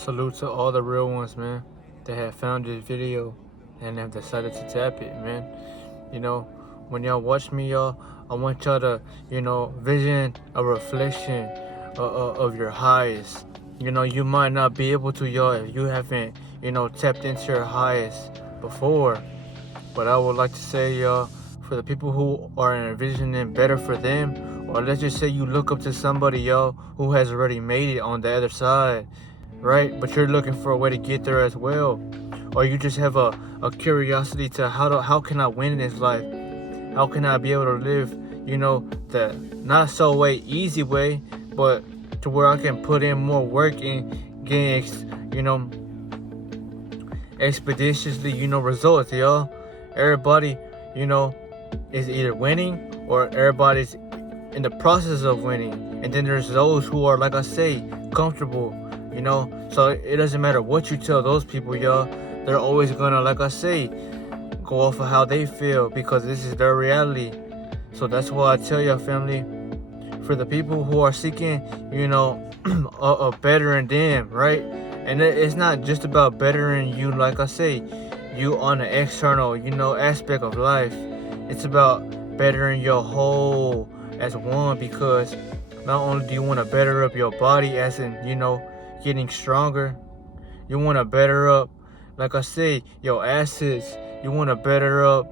Salute to all the real ones, man, that have found this video and have decided to tap it, man. You know, when y'all watch me, y'all, I want y'all to, vision a reflection of your highest. You might not be able to, y'all, if you haven't, tapped into your highest before. But I would like to say, y'all, for the people who are envisioning better for them, or let's just say you look up to somebody, y'all, who has already made it on the other side, right? But you're looking for a way to get there as well. Or you just have a curiosity to how can I win in this life? How can I be able to live, the not so way easy way, but to where I can put in more work and gain, expeditiously, results, y'all. Everybody, is either winning or everybody's in the process of winning. And then there's those who are, like I say, comfortable, So it doesn't matter what you tell those people, y'all. They're always gonna, like I say, go off of how they feel because this is their reality. So that's why I tell y'all, family, for the people who are seeking, a bettering them, right? And it's not just about bettering you, like I say, you on the external, aspect of life. It's about bettering your whole as one, because not only do you want to better up your body, as in, getting stronger, you want to better up, like I say, your assets. You want to better up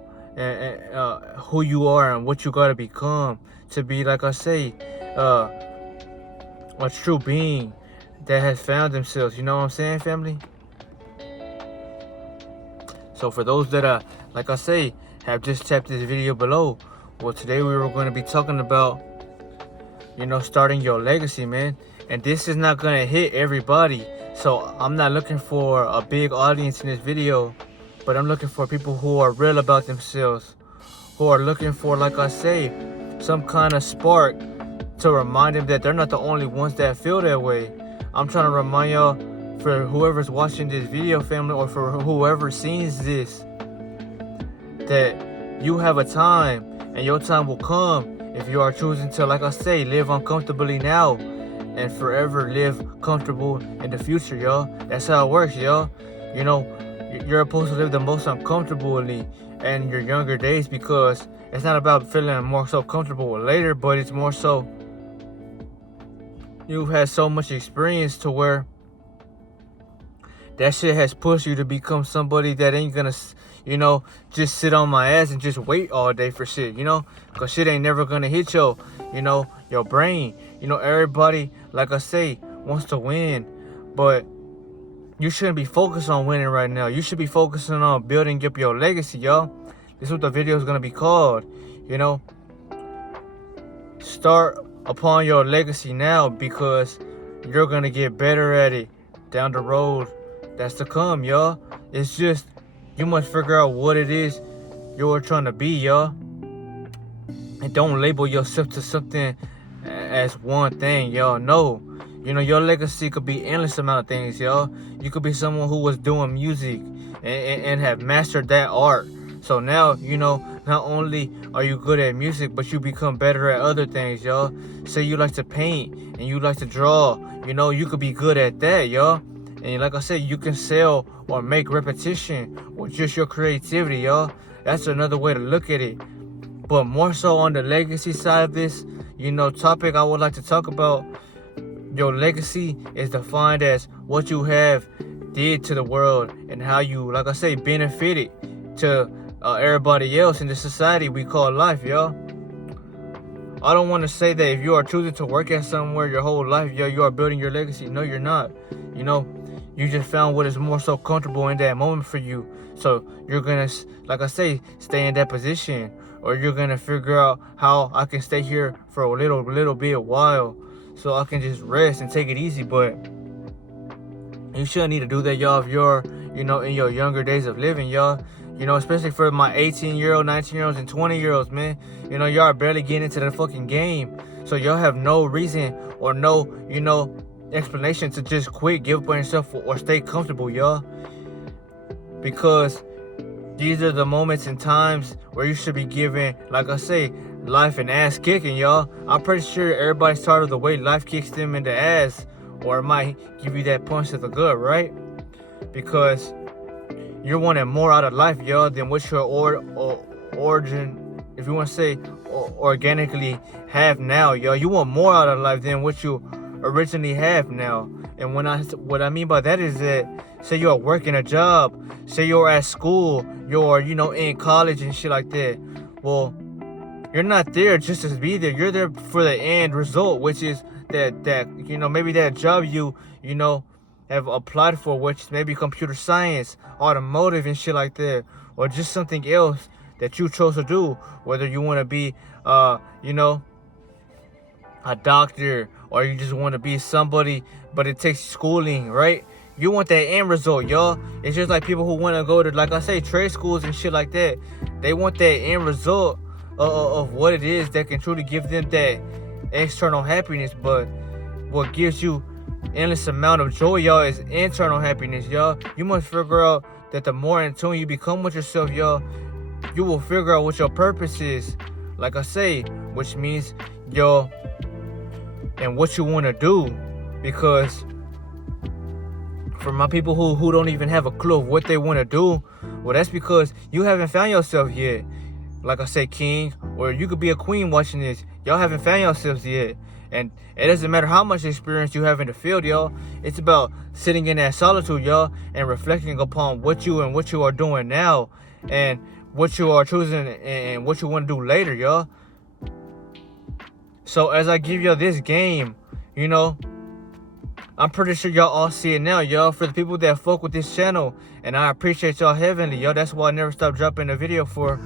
who you are and what you got to become to be, like I say, a true being that has found themselves. You know what I'm saying, family? So for those that like I say, have just tapped this video below, well, today we were going to be talking about, starting your legacy, man. And this is not going to hit everybody. So I'm not looking for a big audience in this video, but I'm looking for people who are real about themselves, who are looking for, like I say, some kind of spark to remind them that they're not the only ones that feel that way. I'm trying to remind y'all, for whoever's watching this video, family, or for whoever sees this, that you have a time and your time will come if you are choosing to, like I say, live uncomfortably now and forever live comfortable in the future, y'all. That's how it works, y'all. You're supposed to live the most uncomfortably in your younger days, because it's not about feeling more so comfortable later, but it's more so you've had so much experience to where that shit has pushed you to become somebody that ain't gonna, just sit on my ass and just wait all day for shit, because shit ain't never gonna hit your brain. Everybody, like I say, wants to win, but you shouldn't be focused on winning right now. You should be focusing on building up your legacy, y'all. This is what the video is gonna be called. Start upon your legacy now, because you're gonna get better at it down the road that's to come, y'all. It's just you must figure out what it is you're trying to be, y'all, and don't label yourself to something as one thing, y'all. No, your legacy could be endless amount of things, y'all. You could be someone who was doing music and have mastered that art. So now, not only are you good at music, but you become better at other things, y'all. Say you like to paint and you like to draw, you could be good at that, y'all. And like I said, you can sell or make repetition with just your creativity, y'all. That's another way to look at it. But more so on the legacy side of this, topic, I would like to talk about your legacy is defined as what you have did to the world and how you, like I say, benefited to everybody else in the society we call life, y'all. I don't want to say that if you are choosing to work at somewhere your whole life, you are building your legacy. No, you're not. You just found what is more so comfortable in that moment for you. So you're gonna, like I say, stay in that position, or you're gonna figure out how I can stay here for a little bit a while, so I can just rest and take it easy. But you shouldn't need to do that, y'all, if you're, in your younger days of living, y'all. Especially for my 18-year-old, 19-year-olds, and 20-year-olds, man. Y'all are barely getting into the fucking game. So y'all have no reason or no, explanation to just quit, give up on yourself, or stay comfortable, y'all. Because these are the moments and times where you should be giving, like I say, life an ass kicking, y'all. I'm pretty sure everybody's tired of the way life kicks them in the ass or it might give you that punch to the gut, right? Because you're wanting more out of life, yo, than what your origin, if you want to say, organically have now, yo. You want more out of life than what you originally have now. And what I mean by that is that, say you're working a job, say you're at school, you're, in college and shit like that. Well, you're not there just to be there. You're there for the end result, which is that maybe that job you have applied for, which is maybe computer science, automotive and shit like that, or just something else that you chose to do, whether you want to be a doctor, or you just want to be somebody, but it takes schooling, right? You want that end result, y'all. It's just like people who want to go to, like I say, trade schools and shit like that. They want that end result of what it is that can truly give them that external happiness. But what gives you endless amount of joy, y'all, is internal happiness, y'all. You must figure out that the more in tune you become with yourself, y'all, you will figure out what your purpose is, like I say, which means, y'all, and what you want to do. Because for my people who don't even have a clue of what they want to do, well, that's because you haven't found yourself yet. Like I say, king, or you could be a queen watching this. Y'all haven't found yourselves yet. And it doesn't matter how much experience you have in the field, y'all. It's about sitting in that solitude, y'all, and reflecting upon what you are doing now, and what you are choosing and what you want to do later, y'all. So as I give y'all this game, I'm pretty sure y'all all see it now, y'all. For the people that fuck with this channel, and I appreciate y'all heavily, y'all. That's why I never stop dropping a video, for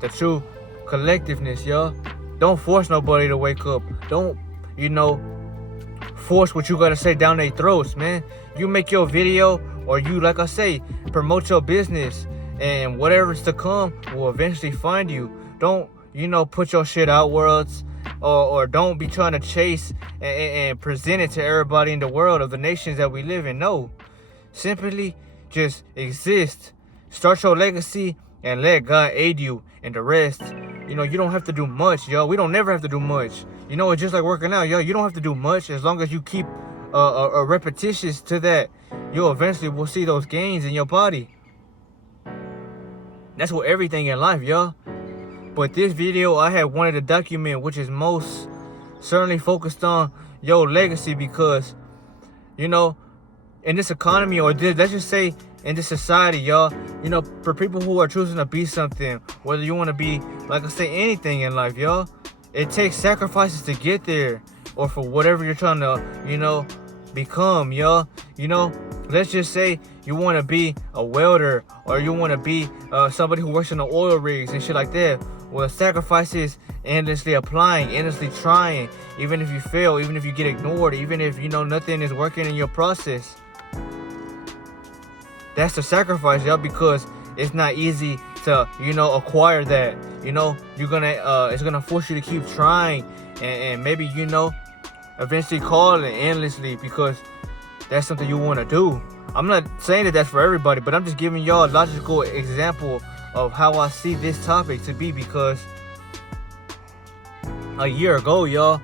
the true collectiveness, y'all. Don't force nobody to wake up. Don't, force what you gotta say down their throats, man. You make your video, or you, like I say, promote your business, and whatever's to come will eventually find you. Don't, put your shit outwards, or don't be trying to chase and present it to everybody in the world of the nations that we live in. No, simply just exist, start your legacy, and let God aid you. And the rest, you don't have to do much, yo. We don't never have to do much. It's just like working out, yo. You don't have to do much. As long as you keep a repetitious to that, you'll eventually will see those gains in your body. That's what everything in life, yo. But this video I had wanted to document, which is most certainly focused on your legacy, because, in this economy, or let's just say in this society, y'all, for people who are choosing to be something, whether you want to be, like I say, anything in life, y'all, it takes sacrifices to get there, or for whatever you're trying to, become, y'all. Let's just say you want to be a welder, or you want to be somebody who works in the oil rigs and shit like that. Well, sacrifices endlessly applying, endlessly trying, even if you fail, even if you get ignored, even if nothing is working in your process. That's the sacrifice, y'all, because it's not easy to acquire that. You're gonna it's gonna force you to keep trying, and maybe eventually call it endlessly, because that's something you want to do. I'm not saying that that's for everybody, but I'm just giving y'all a logical example of how I see this topic to be, because a year ago, y'all,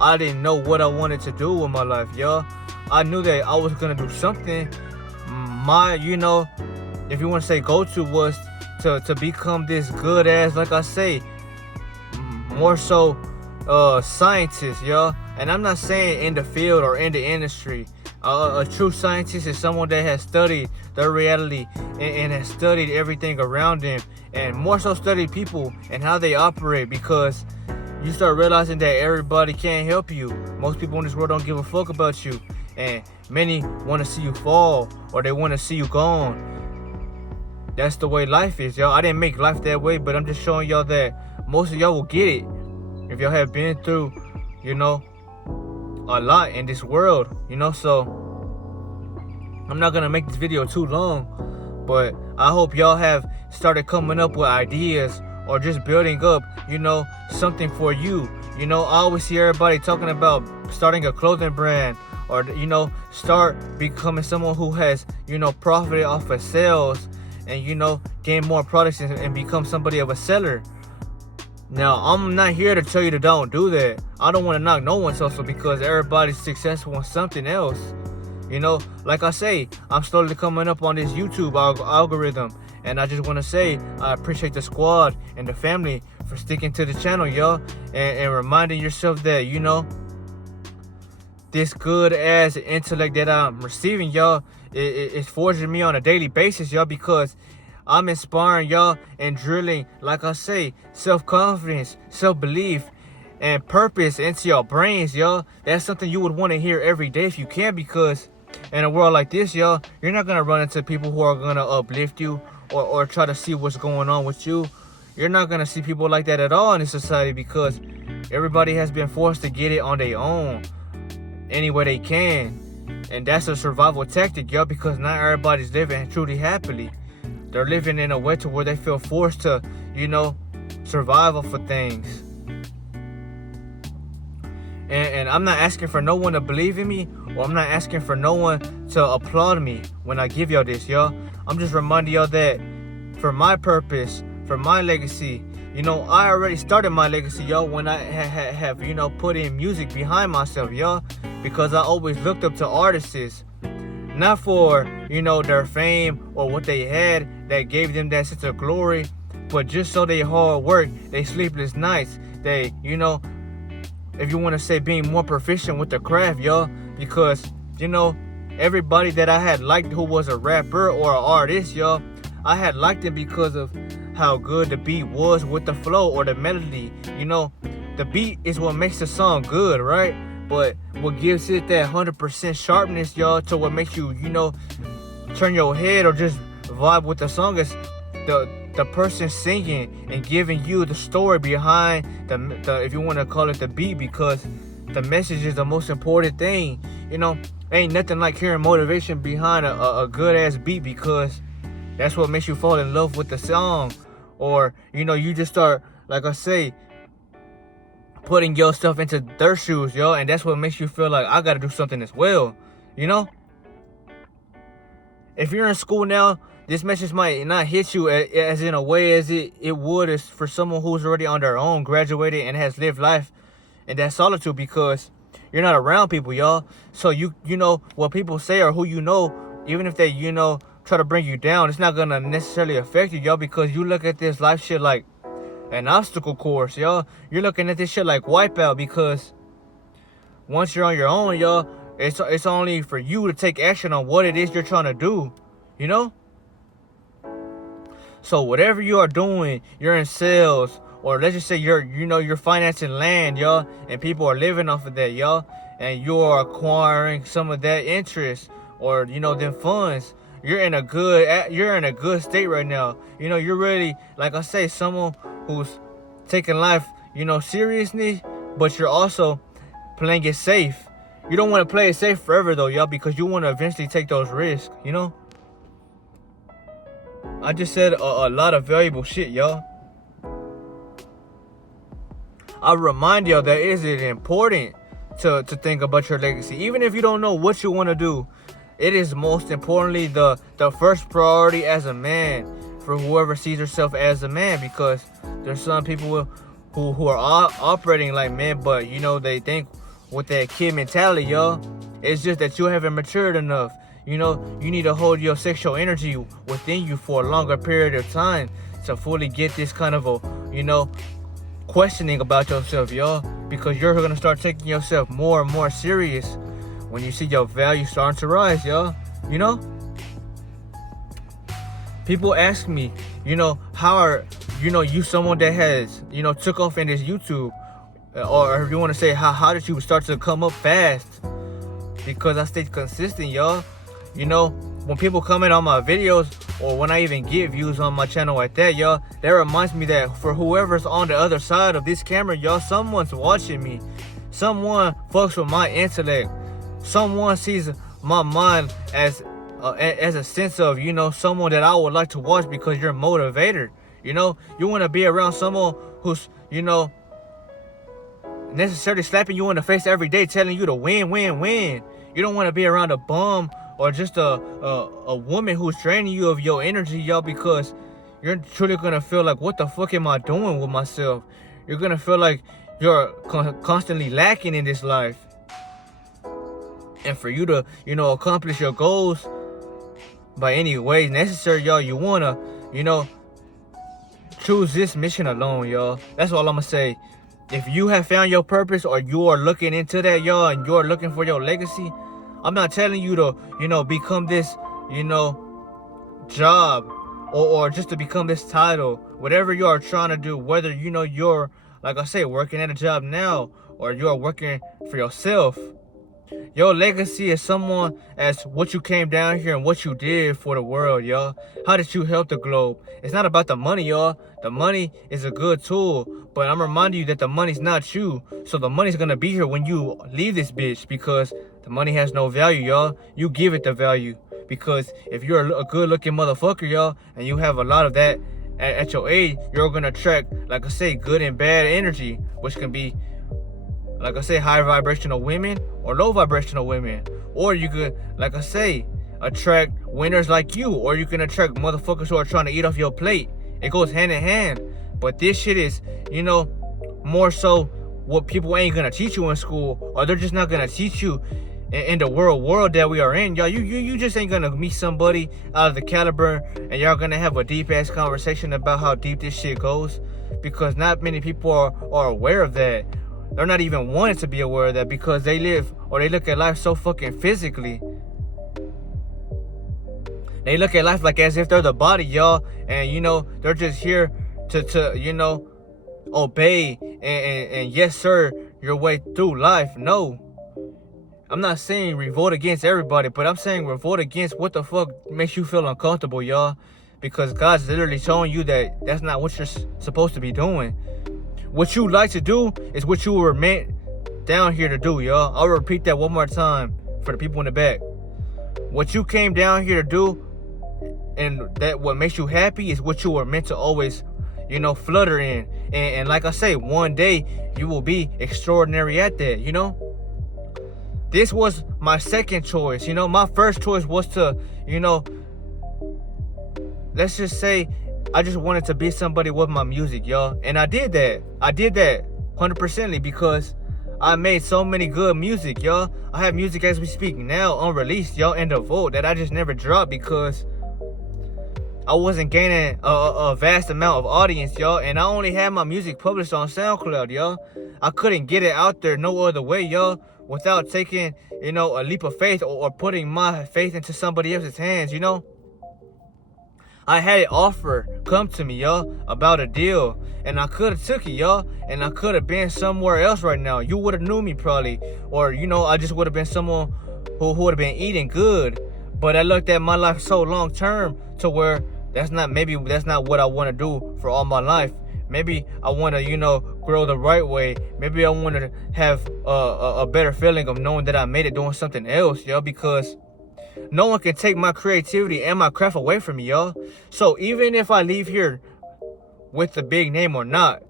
I didn't know what I wanted to do with my life, y'all. I knew that I was gonna do something. My, if you want to say go-to was to become this good ass, like I say, more so scientist, y'all. And I'm not saying in the field or in the industry. A true scientist is someone that has studied the reality and has studied everything around them, and more so studied people and how they operate, because you start realizing that everybody can't help you. Most people in this world don't give a fuck about you, and many want to see you fall, or they want to see you gone. That's the way life is, y'all. I didn't make life that way, but I'm just showing y'all that most of y'all will get it if y'all have been through, a lot in this world, so I'm not gonna make this video too long, but I hope y'all have started coming up with ideas, or just building up, something for you. I always see everybody talking about starting a clothing brand, or start becoming someone who has profited off of sales, and gain more products and become somebody of a seller. Now, I'm not here to tell you to don't do that. I don't want to knock no one's hustle because everybody's successful in something else. You know, like I say, I'm slowly coming up on this YouTube algorithm. And I just want to say, I appreciate the squad and the family for sticking to the channel, y'all. And reminding yourself that, you know, this good ass intellect that I'm receiving, y'all, it's forging me on a daily basis, y'all, because I'm inspiring y'all and drilling, like I say, self-confidence, self-belief, and purpose into your brains, y'all. That's something you would want to hear every day if you can, because in a world like this, y'all, you're not going to run into people who are going to uplift you or try to see what's going on with you. You're not going to see people like that at all in this society because everybody has been forced to get it on their own any way they can. And that's a survival tactic, y'all, because not everybody's living truly happily. They're living in a way to where they feel forced to, you know, survive off of things. And I'm not asking for no one to believe in me, or I'm not asking for no one to applaud me when I give y'all this, y'all. I'm just reminding y'all that for my purpose, for my legacy, you know, I already started my legacy, y'all, when I have, you know, put in music behind myself, y'all, because I always looked up to artists. Not for, you know, their fame or what they had that gave them that sense of glory, but just so they hard work, they sleepless nights, they, you know, if you want to say being more proficient with the craft, y'all, because, you know, everybody that I had liked who was a rapper or an artist, y'all, I had liked it because of how good the beat was with the flow or the melody. You know, the beat is what makes the song good, right? But what gives it that 100% sharpness, y'all, to what makes you, you know, turn your head or just vibe with the song is the person singing and giving you the story behind the if you want to call it the beat, because the message is the most important thing. You know, ain't nothing like hearing motivation behind a good ass beat, because that's what makes you fall in love with the song. Or, you know, you just start, like I say, putting yourself into their shoes, yo, and that's what makes you feel like I gotta do something as well, you know? If you're in school now, this message might not hit you as in a way as it would as for someone who's already on their own, graduated, and has lived life in that solitude, because you're not around people, y'all. So you know what people say or who you know, even if they, you know, try to bring you down, it's not gonna necessarily affect you, y'all, because you look at this life shit like an obstacle course, y'all. You're looking at this shit like Wipeout, because once you're on your own, y'all, it's only for you to take action on what it is you're trying to do, you know? So whatever you are doing, you're in sales, or let's just say you're financing land, y'all, and people are living off of that, y'all, and you're acquiring some of that interest or, you know, them funds. You're in a good state right now. You know, you're really, like I say, someone who's taking life, you know, seriously, but you're also playing it safe. You don't want to play it safe forever, though, y'all, because you want to eventually take those risks, you know? I just said a lot of valuable shit, y'all. I remind y'all that it is important to think about your legacy. Even if you don't know what you want to do, it is most importantly the first priority as a man for whoever sees herself as a man, because there's some people who are operating like men, but, you know, they think with that kid mentality, y'all. It's just that you haven't matured enough. You know, you need to hold your sexual energy within you for a longer period of time to fully get this kind of a, you know, questioning about yourself, y'all, because you're gonna start taking yourself more and more serious when you see your value starting to rise, y'all. You know, people ask me, you know, how are, you know, you someone that has, you know, took off in this YouTube, or if you want to say how did you start to come up fast? Because I stayed consistent, y'all. You know, when people comment on my videos, or when I even get views on my channel like that, y'all, that reminds me that for whoever's on the other side of this camera, y'all, someone's watching me. Someone fucks with my intellect. Someone sees my mind as a sense of, you know, someone that I would like to watch because you're a motivator. You know, you want to be around someone who's, you know, necessarily slapping you in the face every day, telling you to win, win, win. You don't want to be around a bum or just a woman who's draining you of your energy, y'all, because you're truly gonna feel like, what the fuck am I doing with myself? you're gonna feel like you're constantly lacking in this life. And for you to, accomplish your goals by any ways necessary, y'all, you wanna, choose this mission alone, y'all. That's all I'm gonna say. If you have found your purpose, or you are looking into that, y'all, and you're looking for your legacy, I'm not telling you to, become this, job, or just to become this title. Whatever you are trying to do, whether, you're, like I say, working at a job now, or you're working for yourself, your legacy is someone as what you came down here and what you did for the world, y'all. How did you help the globe? It's not about the money, y'all. The money is a good tool, but I'm reminding you that the money's not you. So the money's gonna be here when you leave this bitch, because the money has no value, y'all. You give it the value, because if you're a good-looking motherfucker, y'all, and you have a lot of that at your age, you're gonna attract, like I say, good and bad energy, which can be, like I say, high vibrational women or low vibrational women. Or you could, like I say, attract winners like you, or you can attract motherfuckers who are trying to eat off your plate. It goes hand in hand. But this shit is, more so what people ain't gonna teach you in school, or they're just not gonna teach you in the world that we are in, y'all. You just ain't gonna meet somebody out of the caliber and y'all gonna have a deep ass conversation about how deep this shit goes, because not many people are aware of that. They're not even wanting to be aware of that, because they live, or they look at life so fucking physically. They look at life like as if they're the body, y'all, and they're just here to obey and yes sir your way through life. No, I'm not saying revolt against everybody, but I'm saying revolt against what the fuck makes you feel uncomfortable, y'all, because God's literally showing you that that's not what you're supposed to be doing. What you like to do is what you were meant down here to do, y'all. I'll repeat that one more time for the people in the back. What you came down here to do, and that what makes you happy, is what you were meant to always, flutter in. And like I say, one day you will be extraordinary at that, This was my second choice. My first choice was to, let's just say, I just wanted to be somebody with my music, y'all. And I did that. 100%ly, because I made so many good music, y'all. I have music as we speak now, unreleased, y'all, in the vault, that I just never dropped because I wasn't gaining a vast amount of audience, y'all. And I only had my music published on SoundCloud, y'all. I couldn't get it out there no other way, y'all, without taking, a leap of faith, or putting my faith into somebody else's hands, I had an offer come to me, y'all, about a deal, and I could have took it, y'all, and I could have been somewhere else right now. You would have knew me probably, or I just would have been someone who would have been eating good. But I looked at my life so long term to where that's not what I want to do for all my life. Maybe I want to, grow the right way. Maybe I want to have a better feeling of knowing that I made it doing something else, y'all, because no one can take my creativity and my craft away from me, y'all. So even if I leave here with the big name or not,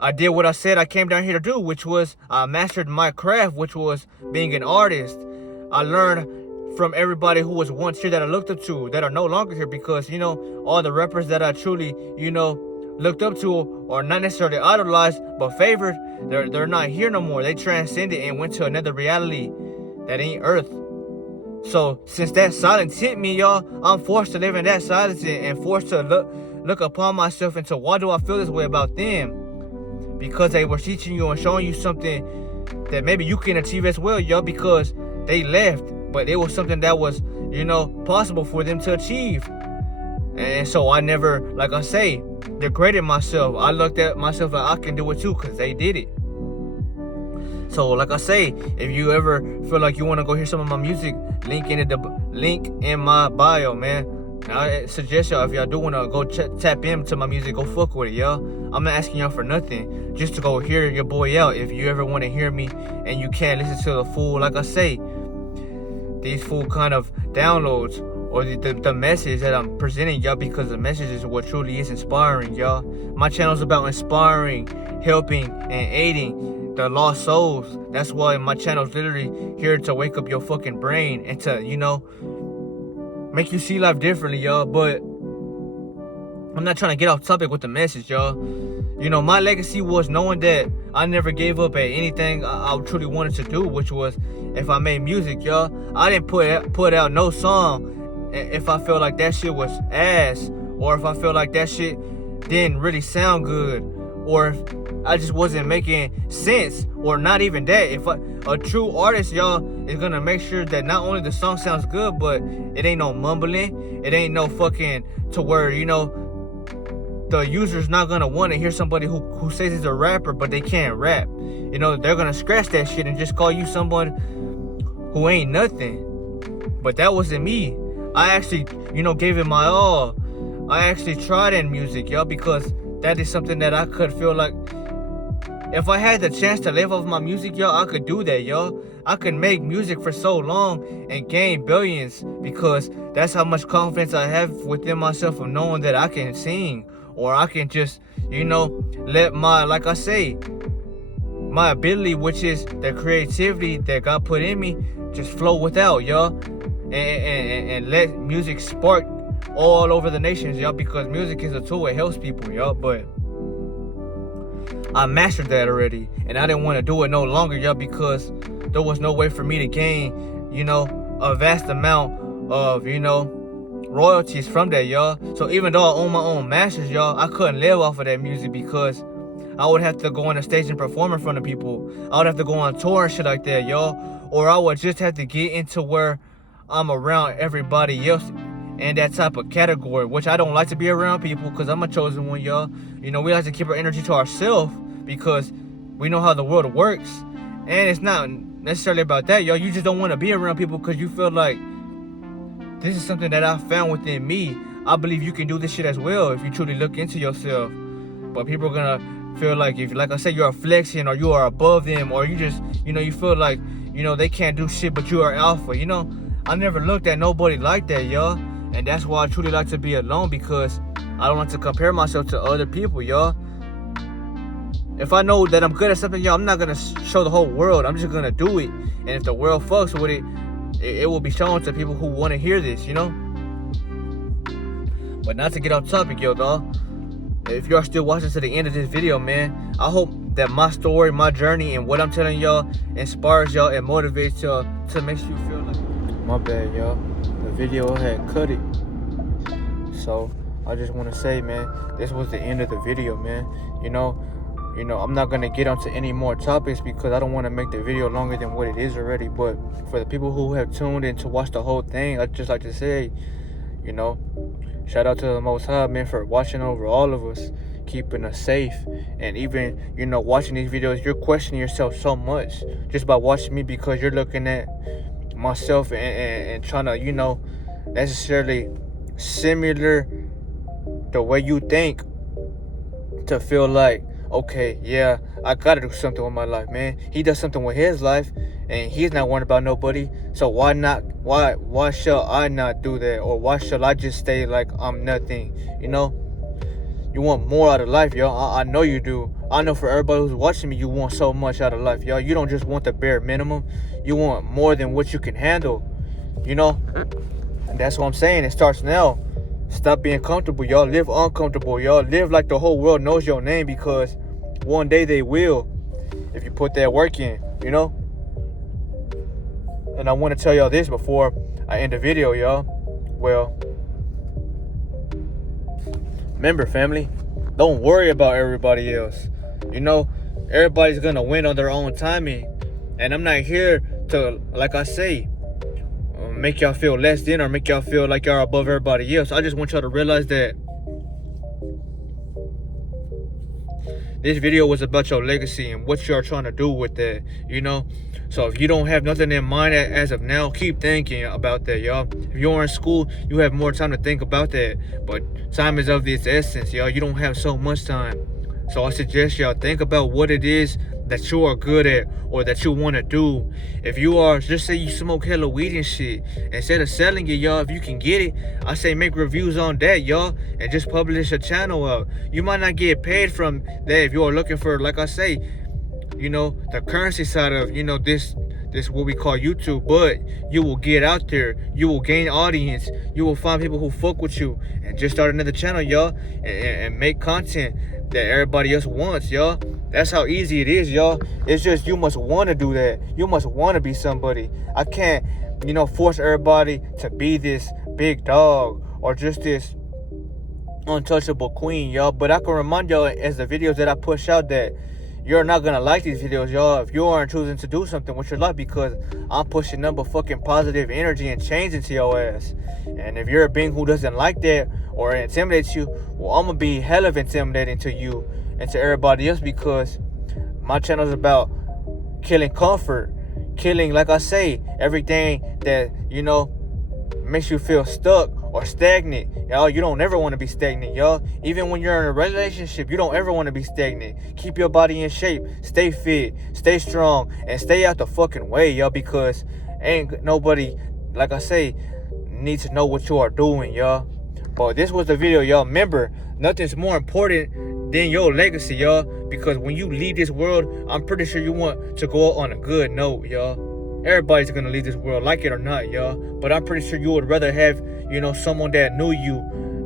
I did what I said I came down here to do, which was I mastered my craft, which was being an artist. I learned from everybody who was once here that I looked up to, that are no longer here, because, all the rappers that I truly, looked up to, or not necessarily idolized, but favored, they're not here no more. They transcended and went to another reality that ain't Earth. So since that silence hit me, y'all, I'm forced to live in that silence and forced to look upon myself into why do I feel this way about them? Because they were teaching you and showing you something that maybe you can achieve as well, y'all, because they left, but it was something that was, possible for them to achieve. And so I never, like I say, degraded myself. I looked at myself like I can do it too, because they did it. So like I say, if you ever feel like you want to go hear some of my music, link in my bio, man. I suggest y'all, if y'all do want to go tap into my music, go fuck with it, y'all. I'm not asking y'all for nothing, just to go hear your boy out. If you ever want to hear me and you can't listen to the full, like I say, these full kind of downloads, or the message that I'm presenting y'all, because the message is what truly is inspiring, y'all. My channel is about inspiring, helping, and aiding the lost souls. That's why my channel is literally here to wake up your fucking brain and to, make you see life differently, y'all. But I'm not trying to get off topic with the message, y'all. You know, my legacy was knowing that I never gave up at anything I truly wanted to do, which was if I made music, y'all. I didn't put out no song if I felt like that shit was ass, or if I felt like that shit didn't really sound good, or if I just wasn't making sense, or not even that. If a true artist, y'all, is gonna make sure that not only the song sounds good, but it ain't no mumbling, it ain't no fucking to where, you know, the user's not gonna want to hear somebody who says he's a rapper but they can't rap. You know, they're gonna scratch that shit and just call you someone who ain't nothing. But that wasn't me. I actually, you know, gave it my all. I actually tried in music, y'all, because that is something that I could feel like if I had the chance to live off my music, y'all, I could do that, y'all. I could make music for so long and gain billions, because that's how much confidence I have within myself of knowing that I can sing, or I can just, you know, let my, like I say, my ability, which is the creativity that God put in me, just flow without, y'all, and let music spark all over the nations, y'all, because music is a tool. It helps people, y'all. But I mastered that already, and I didn't want to do it no longer, y'all, because there was no way for me to gain, you know, a vast amount of, you know, royalties from that, y'all. So even though I own my own masters, y'all, I couldn't live off of that music, because I would have to go on the stage and perform in front of people. I would have to go on tour and shit like that, y'all. Or I would just have to get into where I'm around everybody else in that type of category, which I don't like to be around people, because I'm a chosen one, y'all. You know, we like to keep our energy to ourselves because we know how the world works. And it's not necessarily about that, y'all. You just don't want to be around people because you feel like this is something that I found within me. I believe you can do this shit as well if you truly look into yourself. But people are gonna feel like, if, like I said, you're flexing, or you are above them, or you just, you know, you feel like, you know, they can't do shit, but you are alpha. You know, I never looked at nobody like that, y'all. And that's why I truly like to be alone, because I don't like to compare myself to other people, y'all. If I know that I'm good at something, y'all, I'm not gonna show the whole world. I'm just gonna do it. And if the world fucks with it, it will be shown to people who want to hear this, you know. But not to get off topic, yo, dog. If y'all still watching to the end of this video, man, I hope that my story, my journey, and what I'm telling y'all inspires y'all and motivates y'all to make you feel like. My bad, y'all. The video had cut it. So I just want to say, man, this was the end of the video, man. You know, I'm not gonna get onto any more topics because I don't want to make the video longer than what it is already. But for the people who have tuned in to watch the whole thing, I'd just like to say, you know, shout out to the Most High, man, for watching over all of us, keeping us safe. And even, you know, watching these videos, you're questioning yourself so much just by watching me, because you're looking at myself and trying to, you know, necessarily similar the way you think to feel like, okay, yeah, I gotta do something with my life, man. He does something with his life and he's not worried about nobody, so why shall I not do that? Or why shall I just stay like I'm nothing? You know, you want more out of life, y'all. I know you do. I know for everybody who's watching me, you want so much out of life, y'all. You don't just want the bare minimum. You want more than what you can handle, you know. And that's what I'm saying. It starts now. Stop being comfortable, y'all. Live uncomfortable, y'all. Live like the whole world knows your name, because one day they will, if you put that work in, you know. And I want to tell y'all this before I end the video, y'all. Well, remember, family, don't worry about everybody else. You know, everybody's gonna win on their own timing. And I'm not here to, like I say, make y'all feel less than or make y'all feel like y'all above everybody else. I just want y'all to realize that this video was about your legacy and what you're trying to do with that, you know. So if you don't have nothing in mind as of now, keep thinking about that, y'all. If you're in school, you have more time to think about that. But time is of its essence, y'all. You don't have so much time. So I suggest y'all think about what it is that you are good at or that you want to do. If you are, just say you smoke hella weed and shit, instead of selling it, y'all, if you can get it, I say make reviews on that, y'all, and just publish a channel out. You might not get paid from that if you are looking for, like I say, you know, the currency side of, you know, this this what we call YouTube, but you will get out there, you will gain audience, you will find people who fuck with you, and just start another channel, y'all, and make content that everybody else wants, y'all. That's how easy it is, y'all. It's just you must want to do that. You must want to be somebody. I can't, force everybody to be this big dog or just this untouchable queen, y'all. But I can remind y'all as the videos that I push out that you're not gonna like these videos, y'all, if you aren't choosing to do something with your life, because I'm pushing number fucking positive energy and change into your ass. And if you're a being who doesn't like that or intimidates you, well, I'm gonna be hell of intimidating to you and to everybody else, because my channel is about killing comfort, killing, like I say, everything that makes you feel stuck or stagnant, y'all. You don't ever want to be stagnant, y'all. Even when you're in a relationship, you don't ever want to be stagnant. Keep your body in shape, stay fit, stay strong, and stay out the fucking way, y'all, because ain't nobody, like I say, needs to know what you are doing, y'all. But this was the video, y'all. Remember, nothing's more important than your legacy, y'all, because when you leave this world, I'm pretty sure you want to go out on a good note, y'all. Everybody's gonna leave this world, like it or not, y'all. But I'm pretty sure you would rather have, someone that knew you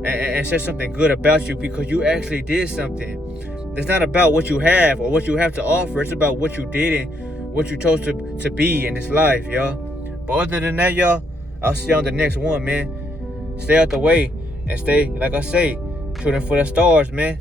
and said something good about you because you actually did something. It's not about what you have or what you have to offer. It's about what you did and what you chose to be in this life, y'all. But other than that, y'all, I'll see you on the next one, man. Stay out the way and stay, like I say, shooting for the stars, man.